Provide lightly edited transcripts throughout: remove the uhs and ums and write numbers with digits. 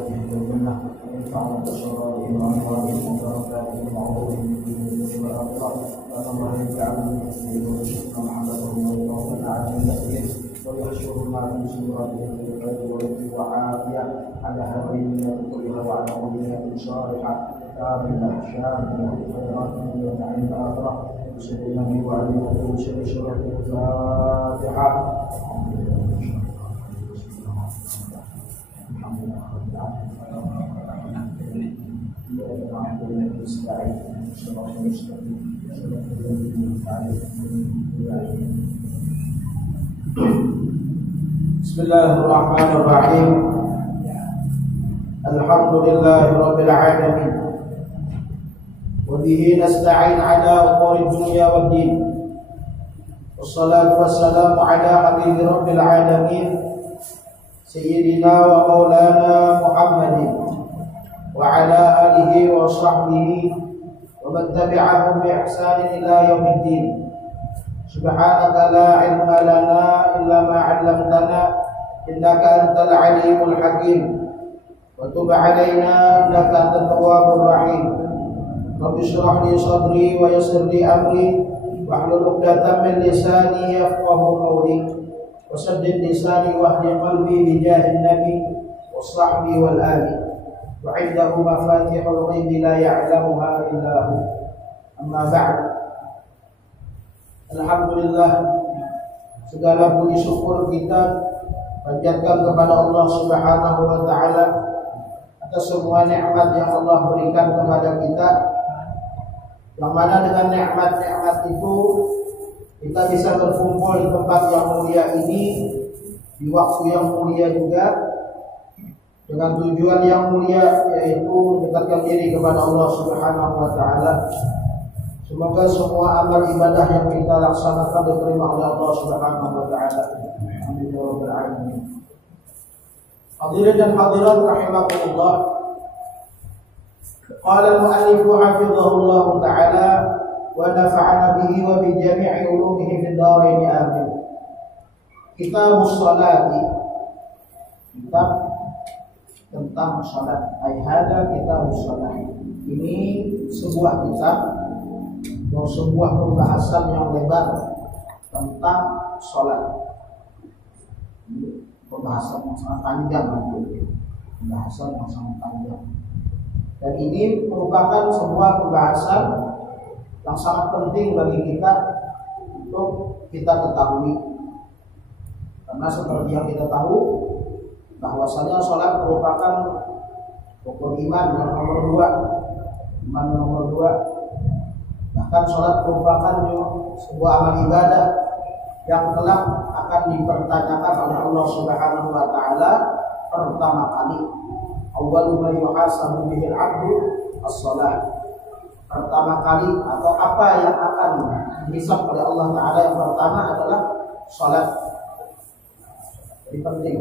درجاته في الجنة وينفعنا بشرائهم وأموالهم وبركاتهم وعظيم في الدنيا والآخرة اللهم اجعلنا من المسلمين وارزقنا محبتهم وتوفنا عن المسلمين ويحشرنا في زمرتهم بالخير والعافية وعافية على هذه النعمة كلها وعلى أمنية صالحة كاملة شاملة خيرات الدنيا والنعيم الآخرة بسم الله وعلينا كل شيء شرف الفاتحة. Bismillahirrahmanirrahim. Alhamdulillahi rabbil alamin. Wa bihi nasta'in ala umuri dunya waddin. Wassalatu wassalamu ala habibi rabbil alamin sayyidina wa maulana Muhammadin wa ala alihi wa sahbihi wa man tabi'ahum bi ihsanin ila yaumiddin. Subhanaka la ilma lana illa ma 'allamtana innaka antal alimul hakim wa tub 'alaina innaka antat tawwabur rahim. Rabbi shrah li sadri wa yassir li amri wahlul 'uqdatam min lisani yafqahu qawli wasaddid lisani wahdi qalbi bi jahin nabi washabbi wal ali wa 'indahu mafatihul ghaibi la ya'lamuha illa hu. Amma ba'd. Alhamdulillah, segala puji syukur kita panjatkan kepada Allah Subhanahu wa taala atas semua nikmat yang Allah berikan kepada kita, yang mana dengan nikmat-nikmat itu kita bisa berkumpul di tempat yang mulia ini di waktu yang mulia juga dengan tujuan yang mulia, yaitu mendekatkan diri kepada Allah Subhanahu wa taala. Semoga semua amal ibadah yang kita laksanakan diterima oleh Allah Subhanahu wa taala. Amin ya rabbal alamin. Hadirin dan hadirat rahimakumullah. Qala al-mu'allif hafizahullah taala wa nafa'ana bihi wa bi jami'i ulumihi fid dharain amin. Kitabus sholati. Kitab tentang salat. Ai hada kitabus sholat. Ini sebuah kitab atau sebuah pembahasan yang lebar tentang sholat. Pembahasan yang sangat panjang, pembahasan yang sangat panjang. Dan ini merupakan sebuah pembahasan yang sangat penting bagi kita untuk kita ketahui. Karena seperti yang kita tahu, bahwasanya sholat merupakan rukun iman yang nomor 2. Iman nomor 2. Bahkan sholat merupakan sebuah amal ibadah yang kelak akan dipertanyakan oleh Allah Subhanahu wa taala pertama kali. Awwalu ma yuhasabu bihi al-'abdu as-shalah. Pertama kali atau apa yang akan dihisab oleh Allah taala yang pertama adalah sholat. Jadi penting.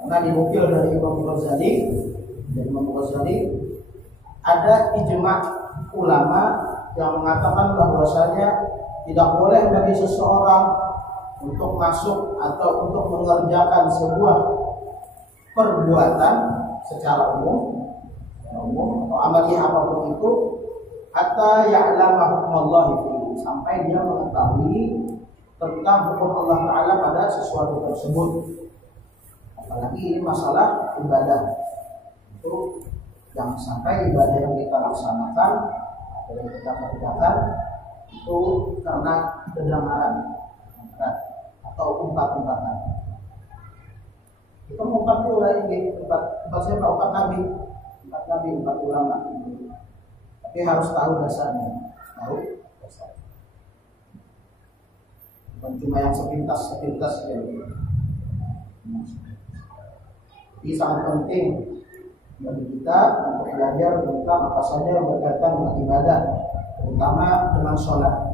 Karena dinukil dari Imam Ghazali ada ijma' ulama yang mengatakan bahwasanya tidak boleh bagi seseorang untuk masuk atau untuk mengerjakan sebuah perbuatan secara umum atau amaliyah apapun itu hatta ya'lama hukmallahi fihi, sampai dia mengetahui tentang hukum Allah Ta'ala pada sesuatu tersebut. Apalagi ini masalah ibadah, itu jangan sampai ibadah yang kita laksanakan yang kita kerjakan itu karena kedengaran atau umpat-umpatan. Kita umpat dulu lagi, umpat saya umpat Nabi, umpat ulama. Tapi harus tahu dasarnya, bukan cuma yang sepintas ya. Ini sangat penting bagi kita untuk belajar tentang apa saja yang berkaitan dengan ibadah, terutama dengan sholat.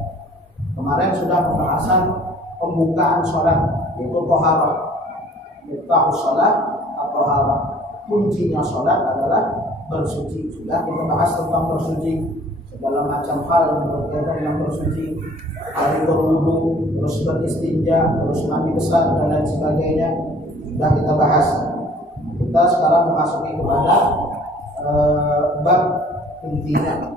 Kemarin sudah pembahasan pembukaan sholat, yaitu toharah. Miftahus sholat atau toharah. Kuncinya sholat adalah bersuci. Sudah kita bahas tentang bersuci, segala macam hal yang berkaitan dengan bersuci, dari berwudu, terus beristinja, terus mandi besar dan lain sebagainya. Sudah kita bahas. Kita sekarang memasuki kepada bab intinya.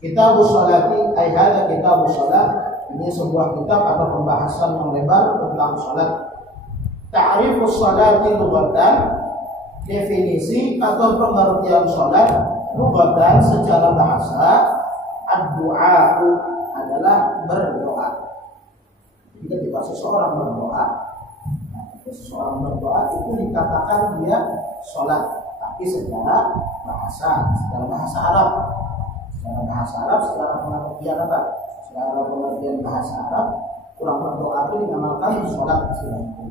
Kitabus sholati, ay hadza kitabus sholat. Ini sebuah kitab atau pembahasan yang lebar tentang sholat. Ta'rifus sholati lughatan, definisi atau pengertian sholat lughatan secara bahasa. Ad-du'a adalah berdoa. Jadi ketika seseorang berdoa, itu dikatakan dia sholat. Tapi secara bahasa Arab. Secara pengertian apa? Secara pengertian bahasa Arab, kurang berdoa itu dinamakan sholat istilahnya.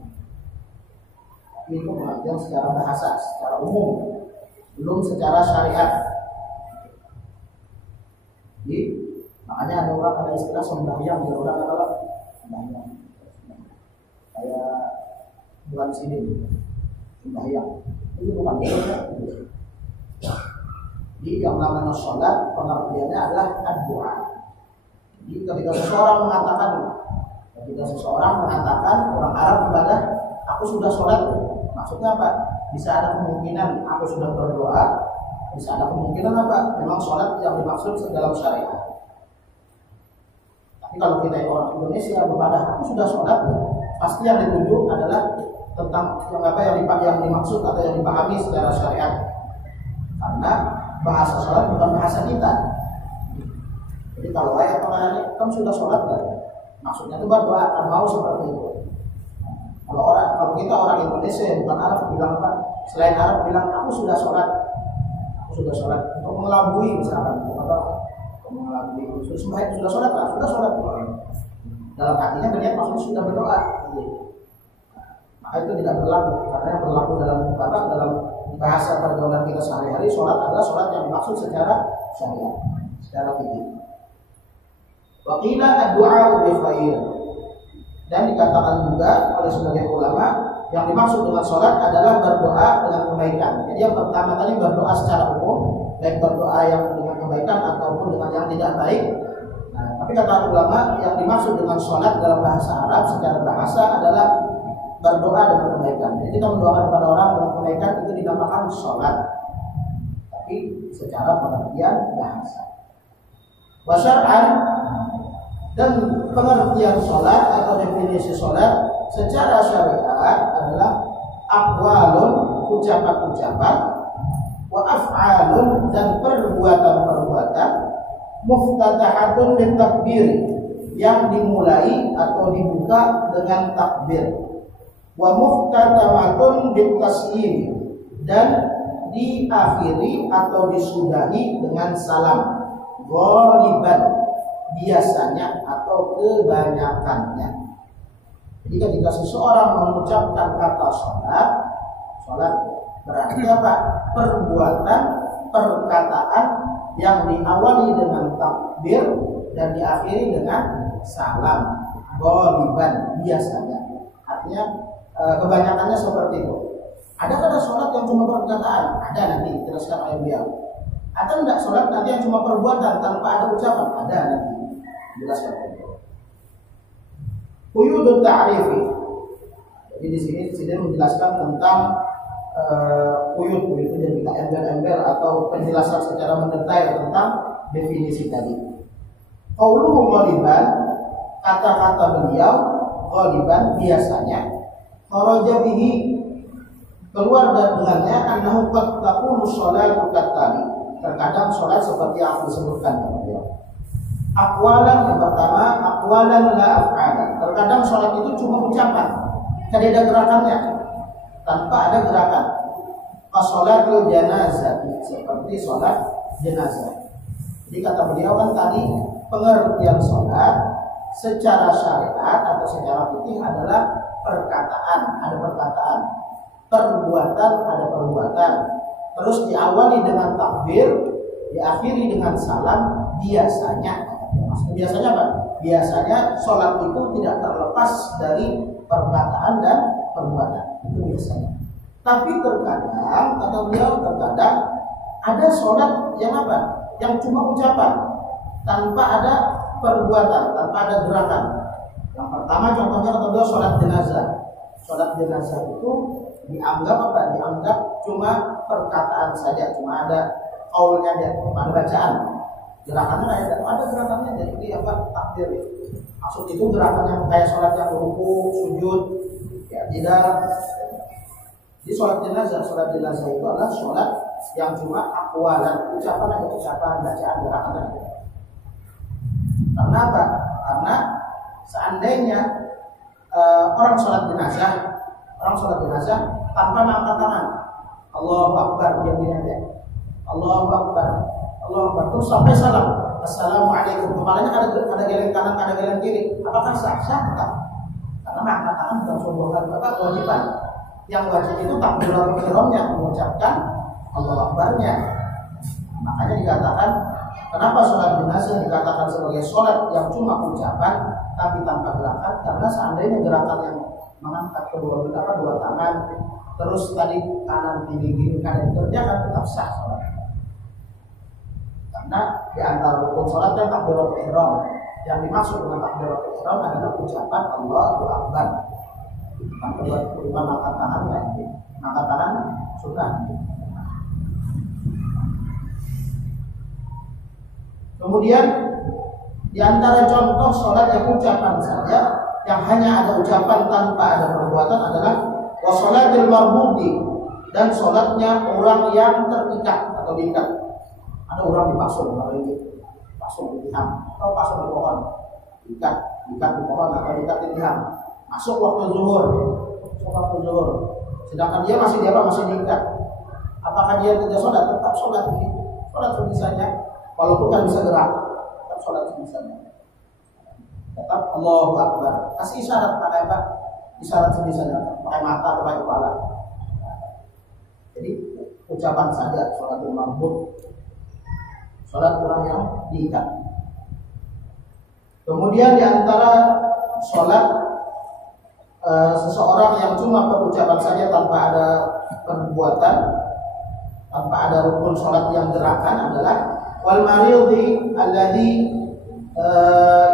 Tapi itu pengertian secara bahasa, secara umum, belum secara syariat. Jadi makanya ada orang ada istilah sembahyang, dia orang kata sembahyang. Kayak bulan sini sembahyang. Itu bukan doa. Jadi yang namanya sholat pengertiannya adalah ad-du'a. Jadi ketika seseorang mengatakan orang Arab ibadah, aku sudah sholat, maksudnya apa? Bisa ada kemungkinan aku sudah berdoa, bisa ada kemungkinan apa? Memang sholat yang dimaksud dalam syariat. Tapi kalau kita orang Indonesia beribadah, aku sudah sholat, pasti yang dituju adalah tentang yang dimaksud atau yang dipahami secara syariat. Karena bahasa sholat bukan bahasa kita. Jadi kalau ayat pengarangnya, kamu sudah sholat kan? Maksudnya itu berdoa, akan mau seperti itu. Kalau kita orang Indonesia yang bukan Arab bilang apa? Selain Arab bilang aku sudah sholat untuk mengelabui misalkan, sudah sholat lah, sudah sholat. Dalam hatinya berniat maksudnya sudah berdoa. Maka itu tidak berlaku, karena yang berlaku dalam bahasa pergaulan kita sehari-hari, sholat adalah sholat yang dimaksud secara syariat, secara fikih. Waqila ad-du'a bi khair. Dan dikatakan juga oleh sebagian ulama yang dimaksud dengan sholat adalah berdoa dengan kebaikan. Jadi yang pertama tadi berdoa secara umum, baik berdoa yang dengan kebaikan ataupun dengan yang tidak baik. Nah, tapi kata ulama yang dimaksud dengan sholat dalam bahasa Arab secara bahasa adalah berdoa dengan kebaikan. Jadi kita mendoakan kepada orang dengan kebaikan itu dinamakan sholat. Tapi secara pengertian bahasa. Wa syar'an, dan pengertian sholat atau definisi sholat secara syariat adalah aqwalun, ucapan-ucapan, wa af'alun, dan perbuatan-perbuatan, muftatahatun bil takbir, yang dimulai atau dibuka dengan takbir, wa muftatamatun bil taslim, dan diakhiri atau disudahi dengan salam, ghaliban, biasanya atau kebanyakannya. Jadi ketika seseorang mengucapkan kata sholat berarti apa? Perbuatan, perkataan yang diawali dengan takbir dan diakhiri dengan salam, ghaliban, biasanya. Artinya kebanyakannya seperti itu. Ada sholat yang cuma perkataan? Ada, nanti teruskan oleh beliau. Ada enggak sholat nanti yang cuma perbuatan tanpa ada ucapan? Ada, nanti jelaskan. Quyudut ta'rifi. Jadi di sini menjelaskan tentang quyud itu, jadi kita embel-embel atau penjelasan secara mendetail tentang definisi tadi. Qauluhu ghaliban, kata-kata beliau ghaliban biasanya, kharaja bihi, keluar dengannya, annahu qad takunu sholatu kattali. Terkadang sholat seperti yang disebutkan beliau. Aqwalan, yang pertama, aqwalan la af'alan. Terkadang sholat itu cuma ucapan, tidak ada gerakannya, tanpa ada gerakan. Sholatul janazah, seperti sholat jenazah. Jadi kata beliau kan tadi, pengertian sholat secara syariat atau secara fikih adalah perkataan, ada perkataan, perbuatan, ada perbuatan. Terus diawali dengan takbir, diakhiri dengan salam, biasanya. Biasanya apa? Biasanya sholat itu tidak terlepas dari perkataan dan perbuatan. Itu biasanya. Tapi terkadang, kata beliau, terkadang ada sholat yang apa? Yang cuma ucapan, tanpa ada perbuatan, tanpa ada gerakan. Yang pertama contohnya kata beliau sholat jenazah. Sholat jenazah itu dianggap apa? Dianggap cuma perkataan saja, cuma ada kaulnya aja, cuma ada bacaan. Gerakannya ada gerakannya, jadi ini apa? Takbir. Maksud itu gerakan yang kayak sholat yang ruku, sujud, ya tidak. Di sholat jenazah itu adalah sholat yang cuma akwalan, ucapan bacaan, gerakan aja. Karena apa? Karena seandainya orang sholat jenazah tanpa mengangkat tangan, Allahu Akbar, dia gini aja, Allahu Akbar, terus sampai salam, Assalamualaikum, kepalanya ada geleng kanan, ada geleng kiri, apakah sah? Tetap. Karena mengangkat tangan bukan sebuah kewajiban. Yang wajib itu takbiratul ihramnya, mengucapkan Allahu Akbarnya. Makanya dikatakan, kenapa sholat jenazah dikatakan sebagai sholat yang cuma ucapan tapi tanpa gerakan? Karena seandainya gerakan yang mengangkat dua tangan, terus tadi kanan kiri kanan dikerjakan, tetap sah sholat. Karena di antara rukun sholat yang takbiratul ihram, yang dimaksud dengan takbiratul ihram adalah ucapan Allahu Akbar. Yang kedua, mengangkat tangan sunnah. Kemudian di antara contoh sholat yang ucapan saja, yang hanya ada ucapan tanpa ada perbuatan adalah wassalatil marbudi, dan sholatnya orang yang terikat atau diikat. Ada orang dipasung, pasung di tiang atau pasung di pohon, ikat di pohon atau ikat di tiang. Masuk waktu zuhur, sedangkan dia masih diikat. Apakah dia tidak sholat? Tetap sholat ini, sholat sebisanya. Walaupun kan bisa gerak, tetap sholat sebisanya. Tetap Allahu Akbar. Kasih isyarat pakai apa? Isyarat sebisanya, pakai mata, pakai kepala. Jadi ucapan saja, sholatul marbud, sholat orang yang diikat. Kemudian di antara sholat seseorang yang cuma berucapan saja tanpa ada perbuatan, tanpa ada rukun sholat yang gerakan adalah wal maridhi alladhi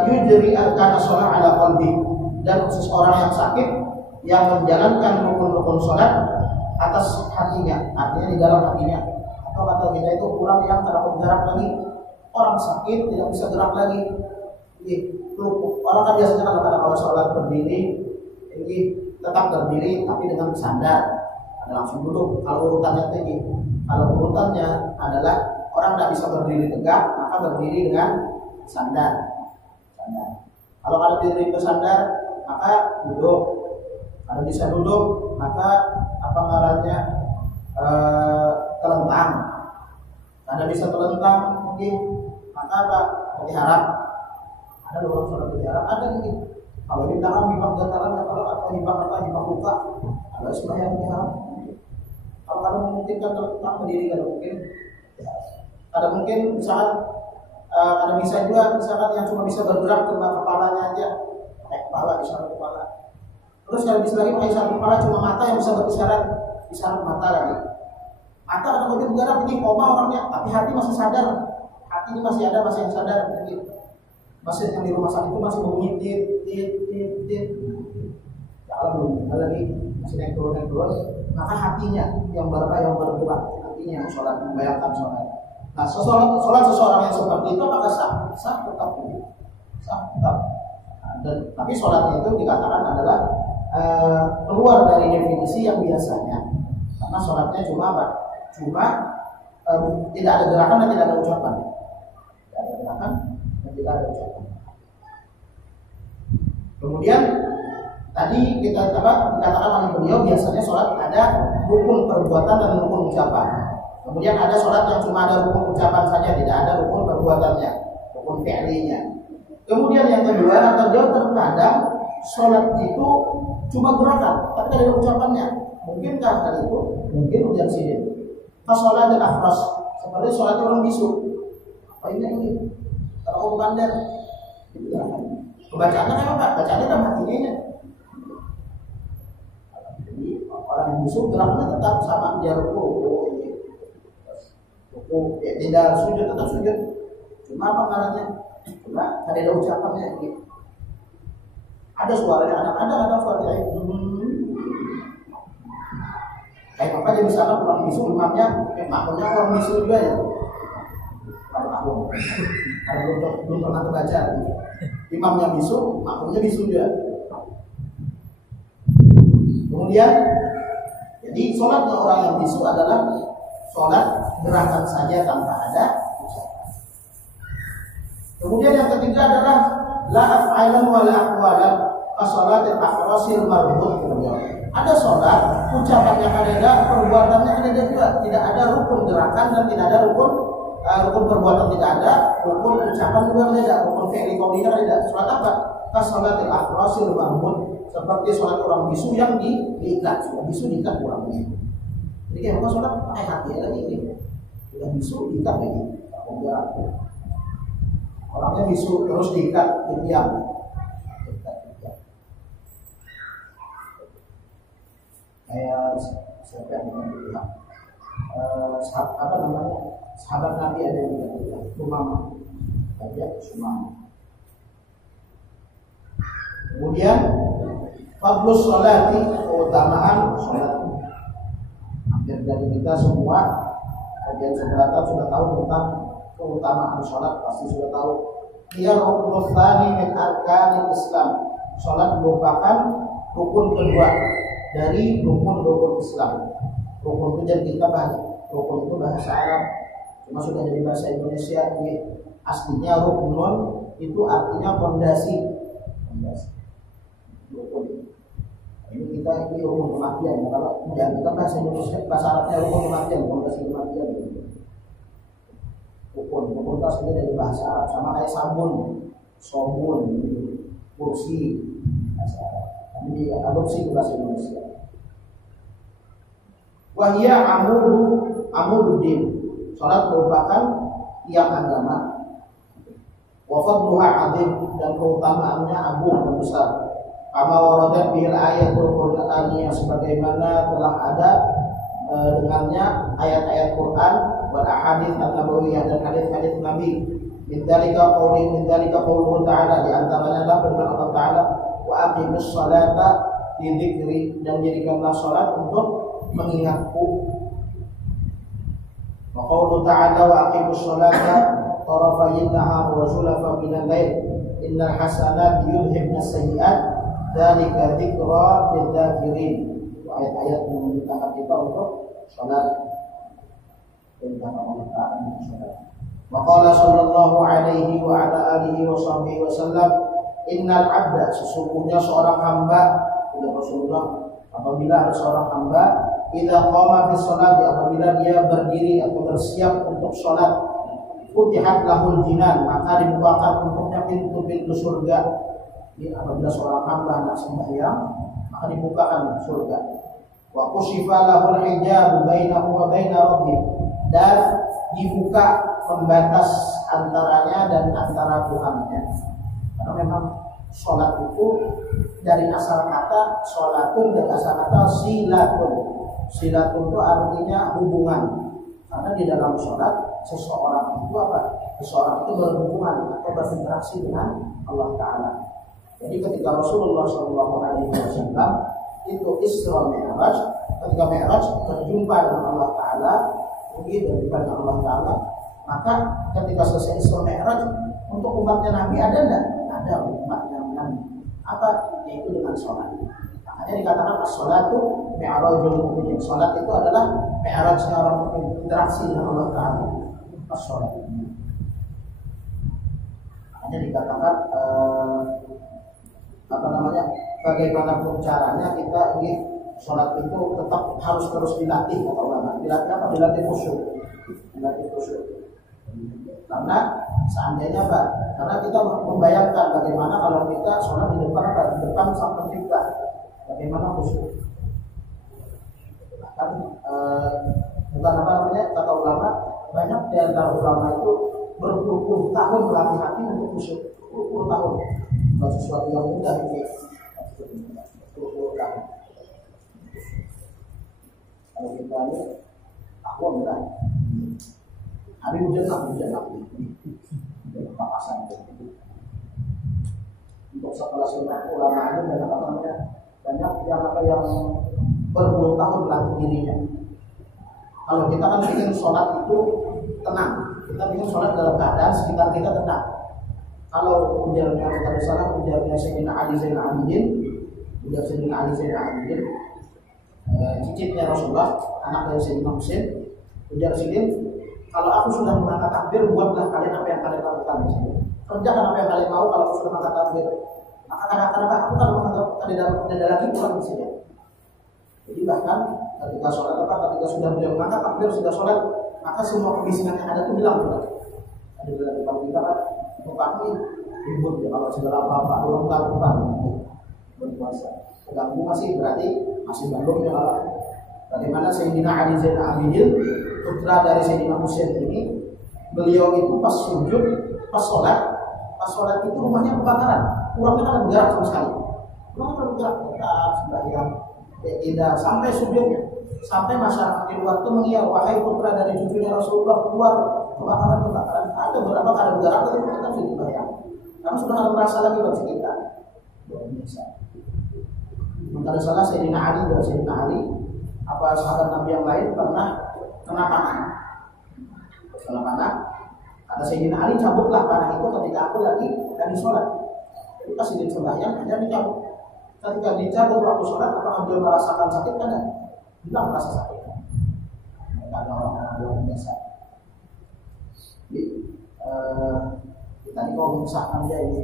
yujri arkana sholat ala qalbi, dan seseorang yang sakit yang menjalankan rukun-rukun sholat atas hatinya, artinya di dalam hatinya. Atau kata kita itu orang yang tidak bergerak lagi, orang sakit tidak bisa gerak lagi. Orang kan biasanya kalau sholat berdiri, ini tetap berdiri tapi dengan bersandar, ada langsung duduk. Kalau urutannya tinggi, kalau urutannya adalah orang tidak bisa berdiri tegak, maka berdiri dengan sandar. Kalau ada berdiri bersandar, maka duduk. Kalau bisa duduk, maka apa ngarannya telentang. Kalau bisa telentang, mungkin maka apa? Berharap. Ada orang sholat berharap, ada mungkin. Kalau di belakang hibak dataran, atau hibak buka, ada sembahyang berharap. Kalau memungkinkan telentang berdiri, kalau mungkin. Ada mungkin misalkan ada bisa juga misalkan yang cuma bisa bergerak cuma kepalanya aja, pakai kepala, isyarat kepala. Terus kalau bisa lagi pakai isyarat kepala, cuma mata yang bisa isyarat mata lagi. Mata ada mungkin bergerak, ini koma orangnya, tapi hati masih sadar, hati ini masih ada, masih yang sadar. Masih yang di rumah sakit itu masih berbunyi tit. Kalau belum lagi masih naik turun, maka hatinya yang bergerak, hatinya yang sholat, membayangkan sholat. Nah, sholat seseorang yang seperti itu apakah sah? Sah tetap. Dan tapi sholatnya itu dikatakan adalah keluar dari definisi yang biasanya, karena sholatnya cuma apa? Cuma tidak ada gerakan dan tidak ada ucapan. Tidak ada gerakan dan tidak ada ucapan. Kemudian tadi kita dikatakan oleh beliau biasanya sholat ada rukun perbuatan dan rukun ucapan. Kemudian ada sholat yang cuma ada rukun ucapan saja, tidak ada rukun perbuatannya, rukun fi'linya. Kemudian yang kedua, terkadang sholat itu cuma gerakan, tapi tidak ada ucapannya. Mungkinkah hal itu? Mungkin ujian sini. Sholat dan akhras, seperti sholat orang bisu. Apa ini? Kalau bandar, kebacaannya apa? Bacaannya dalam hatinya. Jadi orang yang bisu gerakannya tetap sama, dia ruku, tidak sujud tetap sujud. Cuma apa caranya? Cuma ada ucapannya gitu. Ada suaranya, ada suaranya. Kayak apa aja misalkan orang bisu imamnya, makmumnya orang bisu juga ya. Kalau belum pernah kebaca. Imamnya bisu, makmumnya bisu juga. Kemudian, jadi sholatnya orang yang bisu adalah sholat gerakan saja tanpa ada ucapan. Kemudian yang ketiga adalah la af'alan wa la aqwalan as-shalatil aqrasil marbut. Ada sholat, ucapannya ada, perbuatannya ada juga. Tidak ada rukun gerakan dan tidak ada rukun perbuatan tidak ada, rukun ucapan juga tidak, rukun fi'li qaulinya tidak. Sholat apa? As-shalatil aqrasil marbut, seperti sholat orang bisu yang diikat. Bisu diikat orangnya. Jadi kayak apa sholat pakai hati lagi ini. Sudah bisu diikat lagi. Orangnya bisu terus diikat di tiang. Kayak siapa yang bilang apa namanya sahabat Nabi ada yang bilang Umamah aja Umamah. Kemudian fadlus sholati, keutamaan sholat. Hampir dari kita semua kajian seberapa sudah tahu tentang keutamaan sholat, pasti sudah tahu. Dia rukun tsani min arkanil Islam. Sholat merupakan rukun kedua dari rukun-rukun Islam. Rukun itu jadi kita bahas. Rukun itu bahasa Arab, cuma sudah jadi bahasa Indonesia. Ini aslinya rukunun itu artinya fondasi. Rukun. Ini kita ini rukun kematian. Kalau tidak kita bahasa Indonesia, bahasa Arabnya rukun kematian, fondasi kematian. Rukun itu aslinya dari bahasa Arab, sama kayak sabun, sobun, kursi, bahasa Arab. Ini adopsi ke bahasa Indonesia. Wahia amududdin. Salat merupakan tiang agama. Wa fadluha azim, dan keutamaannya agung dan besar. Kama waradat bil ayatul Qur'aniyah, sebagaimana telah ada dengannya ayat-ayat Quran wal ahadits an-nabawiyah, dan hadis-hadis Nabi. Min dzalika qauluhu ta'ala, di antaranya adalah firman Allah Ta'ala, wa aqimus sholata li dzikri, dan jadikanlah salat untuk mengingatku. Wa qauluhu ta'ala wa aqimus sholata tarafayn nahar wa zulafa minal lail innal hasanati yudhibnas sayyi'at dzalika dzikra lidzakirin. Ayat-ayat memerintahkan kita untuk salat, perintah Allah Ta'ala untuk salat. Wa qala sallallahu alaihi wa ala alihi wa sahbihi wasallam, innal abda, sesungguhnya seorang hamba, tidak Rasulullah, apabila ada seorang hamba, idza qama fi sholati, apabila dia berdiri atau bersiap untuk sholat, futihat lahul jinan, maka dibukakan untuknya pintu-pintu surga. Jadi apabila seorang hamba hendak sembahyang, maka dibukakan surga. Wa kushifa lahul hijab bainahu wa baina rabbih, dan dibuka pembatas antaranya dan antara Tuhannya. Karena memang sholat itu dari asal kata sholatun, dari asal kata silatun. Silatun itu artinya hubungan. Karena di dalam sholat seseorang itu apa? Seseorang itu berhubungan atau berinteraksi dengan Allah Ta'ala. Jadi ketika Rasulullah SAW itu Isra Mi'raj, ketika Mi'raj berjumpa dengan Allah Ta'ala, pergi berjumpa dengan Allah Ta'ala, maka ketika selesai Isra Mi'raj, untuk umatnya Nabi ada enggak? Ada umatnya Nabi. Apa? Yaitu dengan sholat. Makanya dikatakan as-sholatu mi'rajul mu'minin. Sholat itu adalah mi'rajnya orang mukmin, interaksi dengan Allah Ta'ala. As-sholat. Makanya dikatakan bagaimanapun caranya kita ingin sholat itu tetap harus terus dilatih, kata ulama. Dilatih apa? Dilatih khusyuk. Dilatih khusyuk. Karena seandainya Pak, karena kita membayangkan bagaimana kalau kita sholat di depan apa? Di depan Sang Pencipta, bagaimana khusyuk. Bahkan bukan apa namanya, kata ulama, banyak di antara ulama itu berpuluh-puluh tahun melatih hati untuk khusyuk. 10 tahun. Kalau sesuatu yang mudah ini 10 tahun. Kalau kita ini tahun kan, hari hujan papasan itu. Untuk sekelas ulama itu banyak apa namanya, banyak yang berpuluh tahun melatih dirinya. Kalau kita kan ingin sholat itu tenang, kita ingin sholat dalam keadaan sekitar kita tenang. Kalau ujarnya kita salah, ujarnya Sayyidina Ali Zainal Abidin, ujar Sayyidina Ali Zainal Abidin, cicitnya Rasulullah, anak dari Sayyidina Husain, ujar Sidin, kalau aku sudah mengangkat takbir, buatlah kalian apa yang kalian lakukan. Kerjakan apa yang kalian mau kalau aku sudah mengangkat takbir. Maka kadang-kadang aku kalau mengangkat ada lagi pulang di sini. Jadi bahkan ketika sholat ketika sudah beliau mengangkat takbir sudah sholat, maka semua kebisingan yang ada itu hilang sudah. Ada dalam kalau kita kan kami ribut ya, kalau segala apa-apa belum lakukan berpuasa. Terganggu masih berarti masih belum ya kalau. Bagaimana Sayyidina Ali Zainal Abidin, putra dari Sayyidina Husain ini, beliau itu pas sujud, pas sholat itu rumahnya kebakaran, kurangnya kan bergerak sama sekali. Rumahnya kan bergerak, tetap sembahyang, tidak sampai sujudnya, sampai masyarakat di luar itu mengiau, wahai putra dari cucunya Rasulullah, keluar kebakaran. Ada beberapa kali bergerak, tapi tetap sembahyang. Karena sudah ada merasa lagi bagi kita. Luar biasa. Sementara salah Sayyidina Ali dan Sayyidina Ali, apa sahabat Nabi yang lain pernah kena panah. Kata Sayyidina Ali, cabutlah panah itu ketika aku lagi sholat. Jadi pas ingin sembahyang hanya dicabut. Ketika dicabut waktu sholat, apakah beliau merasakan sakit? Kan bilang merasa sakit. Ada orang-orang luar biasa. Jadi kita ini mau mengisahkan dia ini,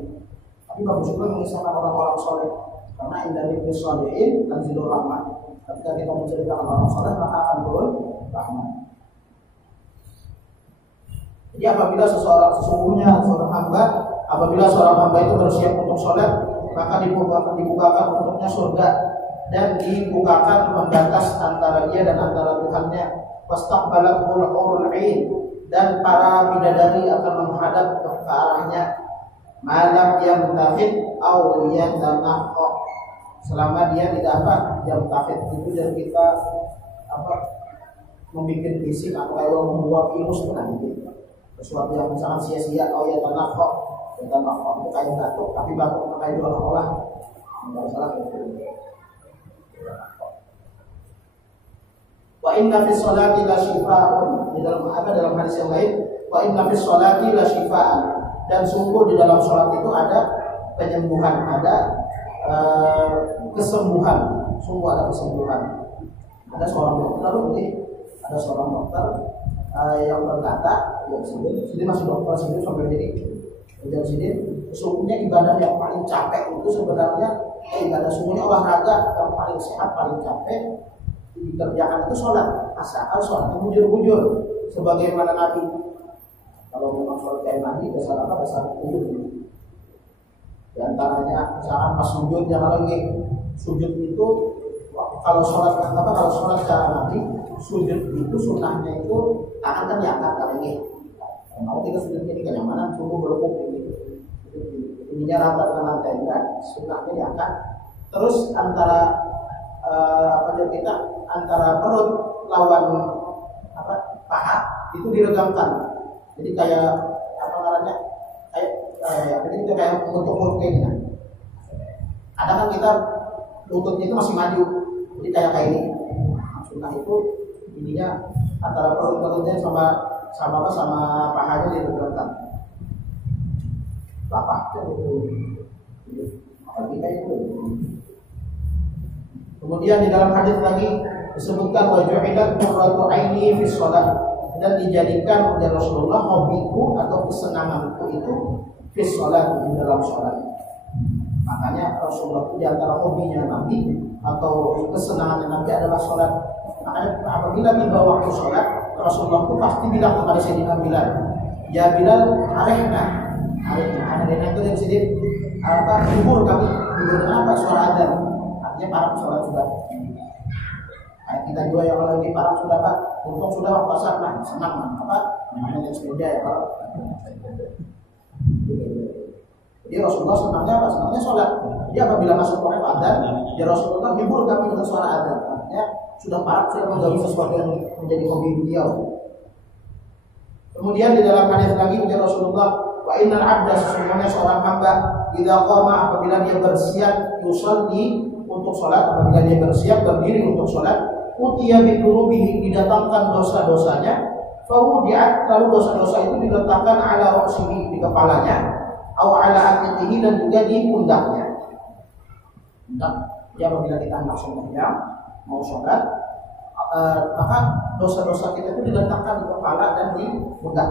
tapi bagus juga mengisahkan orang-orang soleh. Karena indah ibn Shalihin dan Zilur Rahman. Ketika kita menceritakan orang soleh, maka akan turun rahmat. Jadi apabila apabila seorang hamba itu bersiap untuk sholat, maka dibukakan untuknya surga dan dibukakan pembatas antara dia dan antara Tuhannya. Wastaqbalahul hurul 'ain, dan para bidadari akan menghadap ke arahnya. Malam yang mutafid au yatanaqqa, selama dia tidak yang mutafid itu dari kita membuat bisik atau membuat ilmu sebenarnya. Sesuatu yang misalkan sia-sia, yatanaqqa itu kayak batuk, tapi batuk kayak olah-olah enggak salah itu. Wa inna fis sholati la shifaa'un, dalam hadis yang lain, wa inna fis sholati la shifaa'an, dan sungguh di dalam sholat itu ada penyembuhan, ada kesembuhan, sungguh ada kesembuhan. Ada seorang dokter yang berkata, ya sini masih dokter sendiri sampai sini, sesungguhnya ibadah yang paling capek itu sebenarnya ibadah sungguhnya olahraga yang paling sehat, paling capek dikerjakan itu sholat, asalkan sholat bujur-bujur sebagaimana Nabi. Kalau memang sholat kayak Nabi, dasar bujur. Di antaranya misalkan pas sujud, jangan lagi sujud itu kalau sholat cara Nabi, sujud itu sunnahnya itu tangan kan diangkat kalau ini. Kalau kita sujud ini kan yang mana sungguh berlekuk ini. Ininya rata dengan lantai enggak, sunnahnya diangkat. Terus antara antara perut lawan paha itu diregangkan. Jadi kayak kayak bentuk kayak gini. Ada kan kita lututnya itu masih maju, jadi kayak ini. Sunnah itu ininya antara perutnya sama pahanya diregangkan. Bapak itu kayak itu. Kemudian di dalam hadis lagi disebutkan wajuhidat qurratu aini fi shalah, dan dijadikan oleh Rasulullah hobiku atau kesenanganku itu fi shalah, di dalam salat. Makanya Rasulullah itu di antara hobinya Nabi atau kesenangannya Nabi adalah salat. Makanya apabila tiba waktu salat, Rasulullah itu pasti bilang kepada Sayyidina Bilal, ya Bilal, arehna itu dari sini hibur kami, hibur dengan apa? Suara adzan. Artinya para sholat sudah. Kayak kita juga yang lagi para sudah Pak, untung sudah waktu asar, senang namanya sepeda ya Pak. Jadi Rasulullah senangnya apa? Senangnya sholat. Jadi apabila masuk waktu adzan, ya Rasulullah hibur kami dengan suara adzan. Artinya sudah menggawi sesuatu yang menjadi hobi beliau. Kemudian di dalam hadis lagi ujar Rasulullah, wa innal 'abda, sesungguhnya seorang hamba idza qama, apabila dia bersiap yusolli untuk untuk sholat, apabila dia bersiap berdiri untuk sholat, utiya bidunubihi, didatangkan dosa-dosanya, fawudi'at, lalu dosa-dosa itu diletakkan ala ra'sihi, di kepalanya, au ala atiqihi, dan juga di pundaknya. Pundak, ya apabila kita hendak sembahyang, mau sholat, maka dosa-dosa kita itu diletakkan di kepala dan di pundak.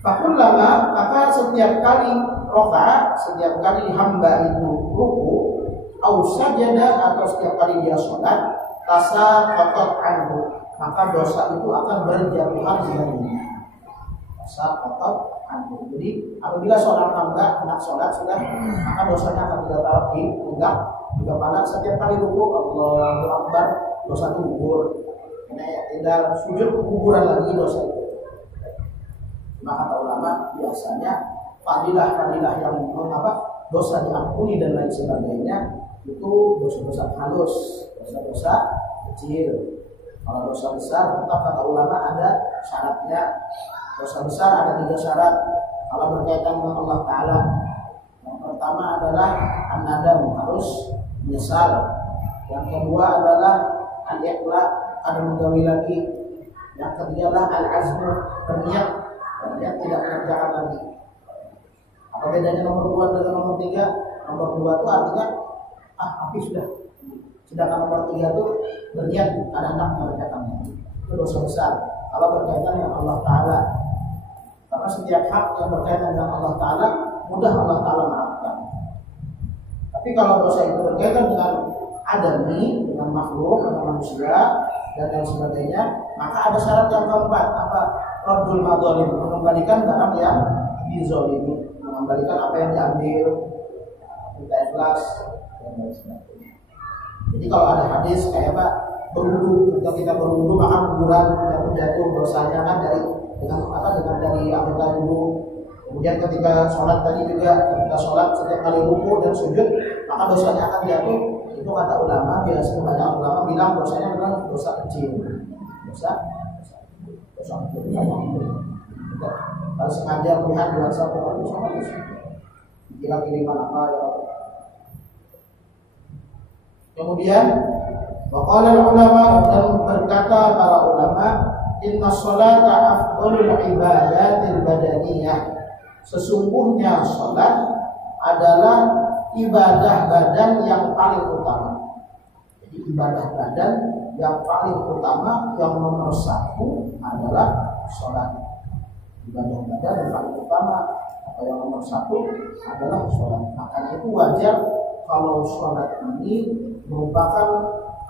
Fakullama, maka setiap kali rokaat, setiap kali hamba itu ruku, au sajada, atau setiap kali dia sholat, tasaqatat anhu, maka dosa itu akan berjatuhan darinya. Tasaqatat anhu. Jadi apabila seorang hamba hendak sholat sudah, maka dosanya akan ditaruh di pundak, di kepala. Setiap kali ruku, Allahu Akbar, dosa itu gugur. Tidak sujud, guguran lagi dosa itu. Maka kata ulama biasanya fadilah-fadilah yang dosa diampuni dan lain sebagainya itu dosa-dosa halus, dosa-dosa kecil. Kalau dosa besar tetap kata ulama ada syaratnya. Dosa besar ada 3 syarat kalau berkaitan dengan Allah Ta'ala. Yang pertama adalah an-nadam, harus menyesal. Yang kedua adalah al-iqla, ada menggawi lagi. Yang ketiga adalah al-azmu, berniat tidak mengerjakan lagi. Apa bedanya nomor 2 dengan nomor 3? Nomor 2 itu artinya habis sudah. Sedangkan nomor 3 itu berniat ada hendak mengerjakannya. Itu dosa besar kalau berkaitan dengan Allah Ta'ala. Karena setiap hak yang berkaitan dengan Allah Ta'ala mudah Allah Ta'ala maafkan. Tapi kalau dosa itu berkaitan dengan adami, dengan makhluk, dengan manusia dan lain sebagainya, maka ada syarat yang keempat, apa? Raddul madzalim, mengembalikan barang yang dizalimi, mengembalikan apa yang diambil, kita ikhlas dan lain sebagainya. Jadi kalau ada hadis kayak Pak berwudu, ketika kita berwudu maka kuburan yang jatuh dosanya kan dari anggota wudu. Kemudian ketika sholat tadi juga, ketika sholat setiap kali ruku dan sujud maka dosanya akan jatuh. Itu kata ulama, biasanya banyak ulama bilang dosanya adalah dosa kecil. Dosa kalau sengaja melihat di WhatsApp itu sama dosa. Kira kiriman apa ya. Kemudian waqala ulama, dan berkata para ulama, inna sholata afdhalul ibadatil badaniyah, sesungguhnya sholat adalah ibadah badan yang paling utama. Jadi ibadah badan yang paling utama, yang nomor 1 adalah sholat. Ibadah badan yang paling utama atau yang nomor 1 adalah sholat. Makanya itu wajar kalau sholat ini merupakan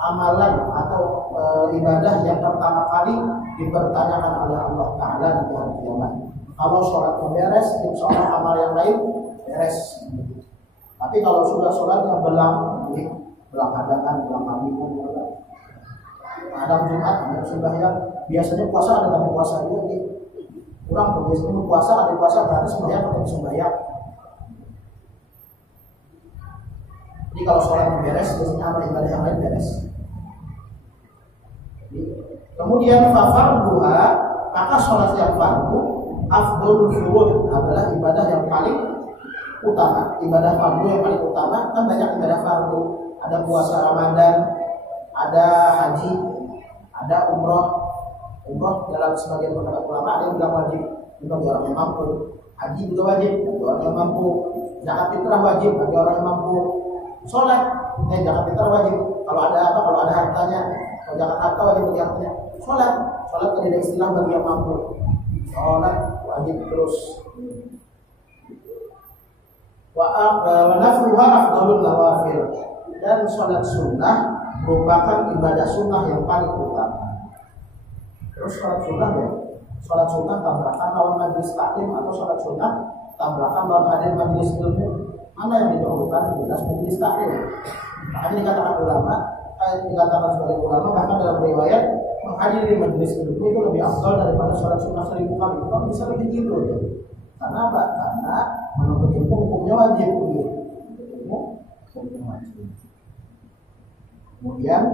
amalan atau ibadah yang pertama kali dipertanyakan oleh Allah Ta'ala di hari kiamat. Kalau sholatnya beres, insya Allah amal yang lain beres. Tapi kalau sudah sholatnya belang hadangan, belang hamilun, ada Jumat, ada sembahyang, biasanya puasa ada tapi puasa juga nih. Kurang biasanya puasa ada puasa berarti sembahyang atau sembahyang. Jadi kalau sholat beres, biasanya amal ibadah yang lain beres. Kemudian farduha, maka sholat yang fardu afdhalul furud, adalah ibadah yang paling utama. Ibadah fardu yang paling utama, kan banyak ibadah fardu. Ada puasa Ramadan, ada haji, ada umroh. Umroh dalam sebagian pendapat ulama ada yang bilang wajib bagi orang yang mampu. Haji juga wajib bagi orang yang mampu. Zakat fitrah wajib bagi orang yang mampu. Sholat, zakat fitrah wajib. Kalau ada hartanya, kalau zakat harta wajib bagi hartanya. Sholat tidak ada istilah bagi yang mampu. Sholat wajib terus. Wa nafluha afdhalul nawafil, dan sholat sunnah merupakan ibadah sunnah yang paling utama. Terus sholat sunnah tabrakan lawan majelis taklim, atau sholat sunnah tabrakan lawan hadir majelis ilmu, mana yang didahulukan? Jelas majelis taklim. Makanya dikatakan sebagai ulama, bahkan dalam riwayat menghadiri majelis ilmu itu lebih afdal daripada sholat sunnah 1000 kali. Kalau bisa lebih gitu ya. Karena apa? Karena menuntut ilmu hukumnya wajib. Kemudian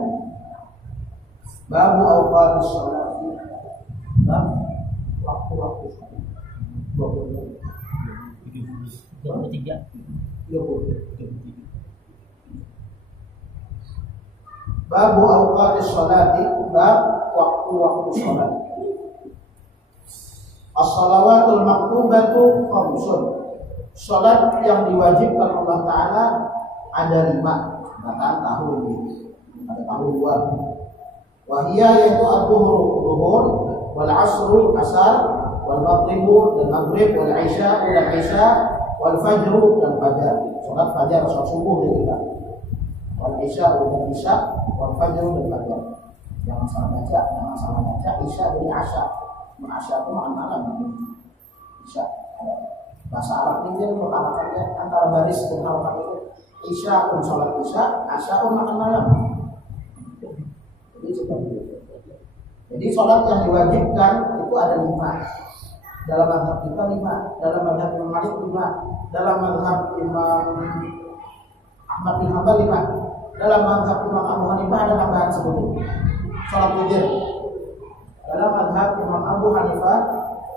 babu awqatus shalat, waktu-waktu sholat. 23. 30. Babu awqatis sholati, bab waktu-waktu sholat. As-shalawatul maktubatu khamsun. Sholat yang diwajibkan Allah Ta'ala ada 5. Kataan tahun ini. Ada tahun 2. Wahiyya yaitu al-zuhur, wal asru, asar, wal maghribu dan maghrib, wal isya dan isya, wal fajru dan fajar. Sholat fajar, sholat subuh juga. Wal isya dan isya, wal fajru dan fajar. Jangan salah baca, isya dari asya. Asya itu makan malam. Isya. Bahasa Arab ini dia mengatakannya antara baris dan harokat itu. Isya pun sholat isya, asya pun makan malam. Jadi seperti itu. Jadi sholat yang diwajibkan itu ada 5. Dalam mazhab kita 5, dalam mazhab Imam Malik 5, dalam mazhab Imam Ahmad bin Hanbal 5, dalam mazhab Imam Abu Hanifah ada tambahan 10. Sholat witir. Dalam mazhab Imam Abu Hanifah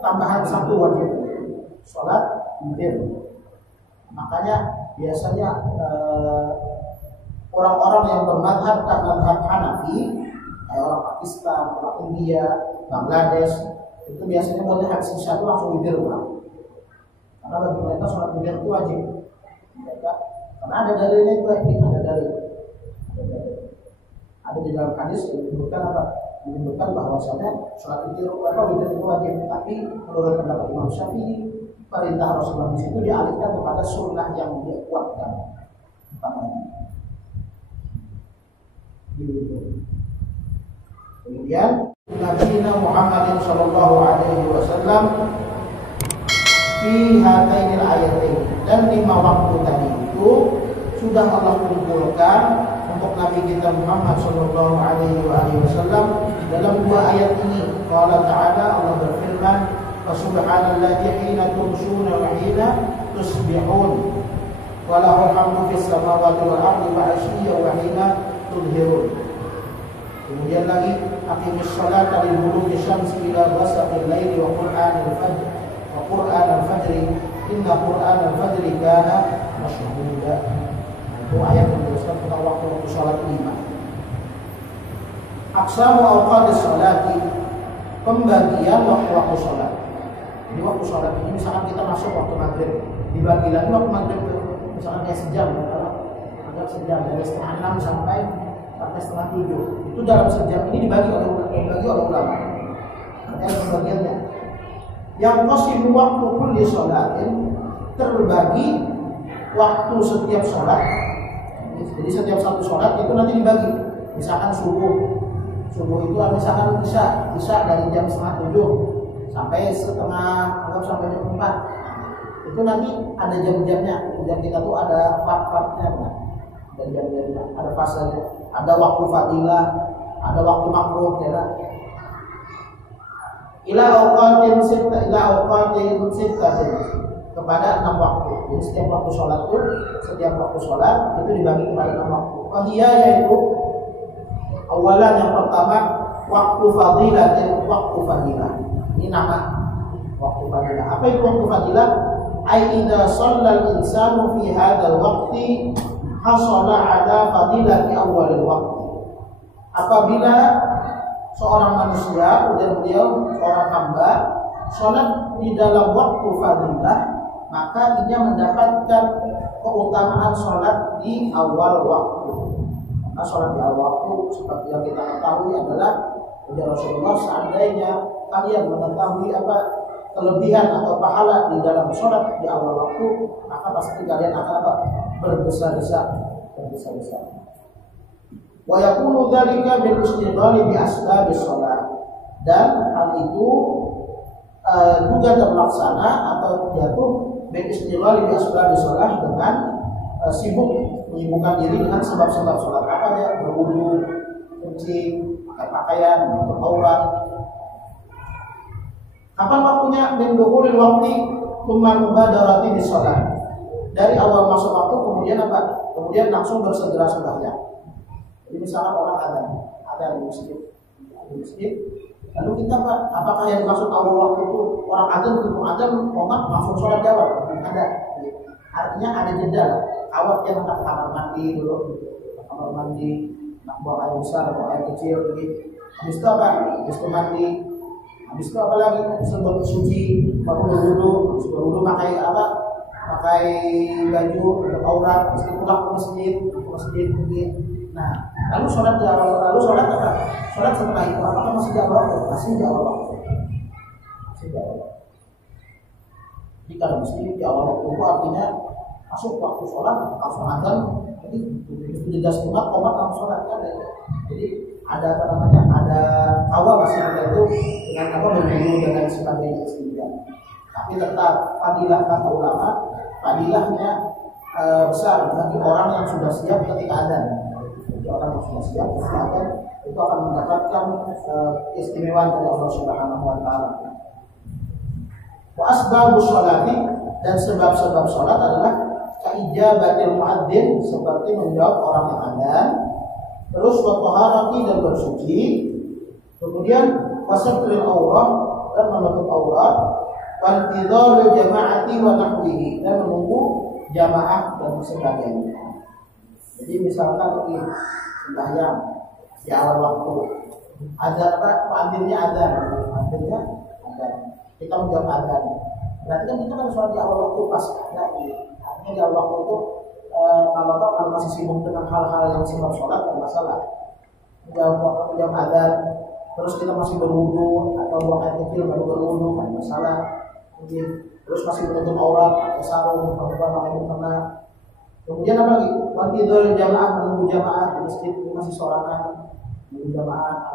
tambahan 1 wajib. Sholat witir. Makanya biasanya orang-orang yang bermadhab Hanafi, kayak orang Pakistan, orang India, Bangladesh, itu biasanya boleh hadis isya itu langsung witir pulang. Karena bagi mereka sholat witir itu wajib. Karena ada dalilnya juga, ini ada dalil. Ada di dalam hadis yang menyebutkan apa? Menyebutkan bahwasanya sholat witir itu wajib. Tapi menurut pendapat Imam Syafi'i, perintah Rasulullah di situ dialihkan kepada sunnah yang dia kuatkan. Kemudian Nabi Muhammad sallallahu alaihi wasallam fi hatainil ayatain, dan 5 waktu tadi itu sudah Allah kumpulkan untuk Nabi kita Muhammad sallallahu alaihi wasallam dalam 2 ayat ini. Qala ta'ala, Allah berfirman, Subhanalladzi hina tumshuna wa hina tusbihun wa lahul hamdu fis samawati wal ardi wa 'ashiyyan wa hina tudhirun. Kemudian lagi, aqimis sholata li duluki syamsi ila ghasaqil laili wa qur'anil fajri inna qur'anal fajri kana mashhuda. Itu ayat yang menjelaskan tentang waktu-waktu sholat 5. Aqsamu awqatis sholati, pembagian waktu-waktu sholat. Jadi waktu sholat ini misalkan kita masuk waktu maghrib, dibagi lagi waktu maghrib misalkan kayak sejam, agak sejam dari setengah 6 sampai setengah 7. Itu dalam sejam ini dibagi oleh ulama. Nanti ada pembagiannya. Yang qasimu waktu kulli sholatin, terbagi waktu setiap sholat. Jadi setiap satu sholat itu nanti dibagi. Misalkan subuh itu misalkan bisa dari jam setengah 7 sampai sampai jam 4. Itu nanti ada jam-jamnya. Jam kita tuh ada part-partnya, ada jam-jamnya, ada fasenya, ada waktu fadilah, ada waktu makruh, ya. Ila awqatin sittatin, kepada 6 waktu. Jadi setiap waktu sholat itu dibagi kepada 6 waktu. Qadiyah yaitu awalan yang pertama waktu fadilah. Ini nama waktu fadilah. Apa itu waktu fadilah? Ai idza shallal insanu fi hadzal waqti hasala ala fadilati awwalil waqti. Apabila seorang manusia, kemudian beliau seorang hamba sholat di dalam waktu fadilah, maka dia mendapatkan keutamaan sholat di awal waktu. Karena sholat di awal waktu seperti yang kita ketahui adalah ujar Rasulullah, seandainya kalian mengetahui apa kelebihan atau pahala di dalam sholat di awal waktu, maka pasti kalian akan apa? Berbesar-besar. Wa yakunu dzalika bil istighali bi asbabis shalah, dan hal itu juga terlaksana atau jatuh bil istighali bi asbabis shalah, dengan menyibukkan diri dengan sebab-sebab sholat. Apa ya? Berwudu, kencing, pakai pakaian, menutup aurat. Kapan waktunya? Min dukhulil waqti tsumma mubadarati bis shalah. Dari awal masuk waktu kemudian apa? Kemudian langsung bersegera sembahyang. Jadi misalkan orang ada di masjid, lalu kita apakah yang dimaksud awal waktu itu orang azan omat langsung sholat jawab? Ada. Artinya ada jeda lah. Awal dia ke kamar mandi dulu, nak buang air besar atau air kecil gitu. Habis itu apa? Habis itu mandi. Habis itu apa lagi? Sebelum suci, baru berwudu. Berwudu pakai apa? Pakai baju untuk aurat. Habis itu pulang ke masjid mungkin. Nah, lalu sholat di awal, lalu sholat apa? Sholat setelah itu apakah masih di awal waktu? Masih di awal waktu. Masih di awal waktu. Jadi kalau mesti di awal waktu itu artinya masuk waktu sholat langsung adzan. Jadi begitu jelas komat langsung sholat kan? Jadi ada apa namanya? Ada awal masih kita itu dengan apa berwudu dan lain sebagainya istilahnya. Tapi tetap fadilah kata ulama, fadilahnya besar bagi orang yang sudah siap ketika adzan. Jadi orang yang sudah siap ketika adzan itu akan mendapatkan keistimewaan dari Allah Subhanahu wa taala. Wa asbabus sholati, dan sebab-sebab sholat adalah kaijabatil muadzin, seperti menjawab orang yang adzan. Terus wa taharati, dan bersuci. Kemudian wasatril aurat, dan menutup aurat. Wal tidharul jama'ati wa nahwihi, dan menunggu jamaah dan sebagainya. Jadi misalkan ini sembahyang di awal waktu, adzan apa? Muadzinnya adzan, kita menjawab adzan. Berarti kan kita kan sholat di awal waktu pas. Artinya di awal waktu itu kalau masih sibuk dengan hal-hal yang sifat sholat tidak masalah. Menjawab adzan, terus kita masih berwudu atau buang air kecil baru berwudu tidak masalah. Terus masih menutup aurat, pakai sarung, pakai mukena. Kemudian apa lagi? Wantidul jamaah, menunggu jamaah di masjid, masih sorangan, menunggu jamaah.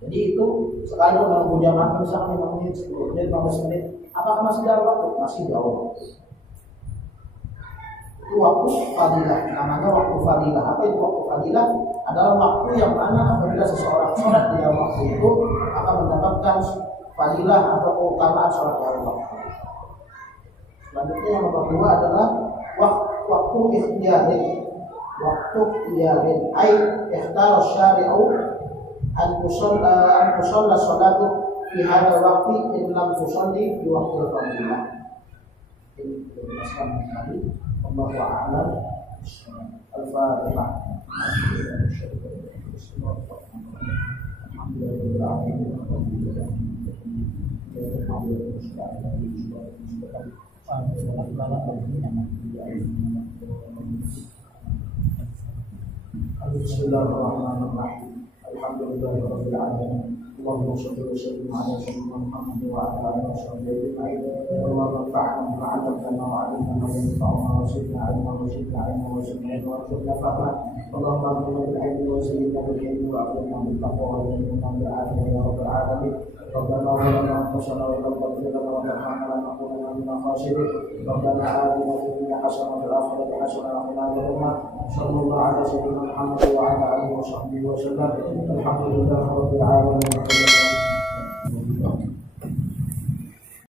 Jadi itu sekali menunggu jamaah misalnya 5 menit, 10 menit, 15 menit, apakah masih dalam waktu? Masih jauh. Itu waktu fadilah, namanya waktu fadilah. Apa itu waktu fadilah? Adalah waktu yang mana apabila seseorang sholat di dalam waktu itu akan mendapatkan fadilah atau keutamaan sholat di dalam waktu. Selanjutnya yang nomor 2 adalah waktu ikhtiyarin. Waktu ikhtiyarin, ay ikhtar syari'u an tusalla salatu fi hadha waqti in lam tusalli fi waqti al-fadilah. Ini dijelaskan tadi. Allahu a'lam. Al-Fatihah. Bismillahirrahmanirrahim. Alhamdulillahirabbil alamin. Allahumma shalli wa sallim ala sayyidina Muhammad wa ala alihi wasallam. Allahumma anfa'na bima 'allamtana wa 'allimna ma yanfa'una wa zidna 'ilman wa zidna 'ilman wa zidna 'ilman wa zidna fahma. Allahumma aghfir bil 'ilmi wa zidna bil 'ilmi wa aghfirna bil taqwa wa zidna bil 'afiyati ya rabbal 'alamin. ربنا ظلمنا انفسنا وان لم تغفر لنا وترحمنا لنكونن من الخاسرين. ربنا آتنا في الدنيا حسنة وفي الآخرة حسنة وقنا عذاب النار. صلى الله على سيدنا محمد وعلى آله وصحبه وسلم. الحمد لله رب العالمين.